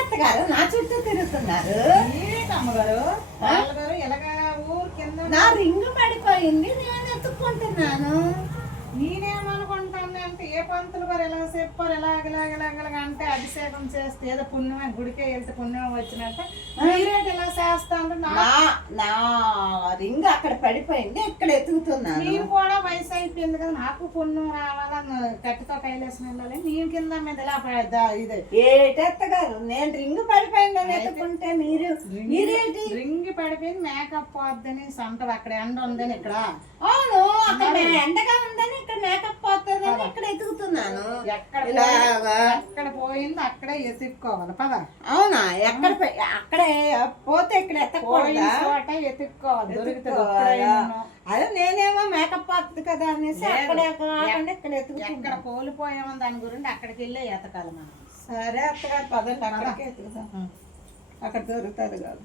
అత్తగారు నా చుట్టూ తిరుగుతున్నారు? అమ్మగారు వాళ్ళగారు ఎలాగా ఊరు కింద నా రింగు పడిపోయింది, నేను ఎత్తుక్కుంటున్నాను. నేనేమనుకుంటాను అంటే ఏ పంతులు గారు ఎలా చెప్పారు ఇలాగ అంటే అభిషేకం చేస్తే ఏదో పుణ్యమే గుడికే వెళ్తే పుణ్యం వచ్చినట్టే మీరేటి ఇలా చేస్తాను. నా రింగ్ అక్కడ పడిపోయింది, ఇక్కడ ఎత్తుకుతున్నాను. నేను కూడా వయసు అయిపోయింది కదా, నాకు పుణ్యం రావాలని కట్టితో కైలేసిన వెళ్ళాలి. నేను కింద మీద ఇలా ఇది ఏటెత్తగారు, నేను రింగ్ పడిపోయిందని ఎత్తుకుంటే మీరేటి? రింగ్ పడిపోయింది, మేకప్ పోద్దని సంటది, అక్కడ ఎండ ఉందని ఇక్కడ. అవును, అక్కడ ఎండగా ఉందని ఇక్కడ మేకప్ పోతుందని ఇక్కడ ఎత్తుకుతున్నాను. ఎక్కడ పోయింది అక్కడే ఎత్తుక్కోవాలి పద. అవునా? అక్కడే పోతే ఇక్కడ ఎత్తుక్కోవాలి, ఎత్తుక్కోవాలి. అదే నేనేమో మేకప్ పోతుంది కదా అనేసి అక్కడే ఇక్కడ ఎక్కడ కోల్పోయామో దాని గురించి అక్కడికి వెళ్ళి ఎతకాలి మనం. సరే అత్తగారు పదండి, అక్కడికే ఎత్తుకుతాం, అక్కడ దొరుకుతుంది కాదు.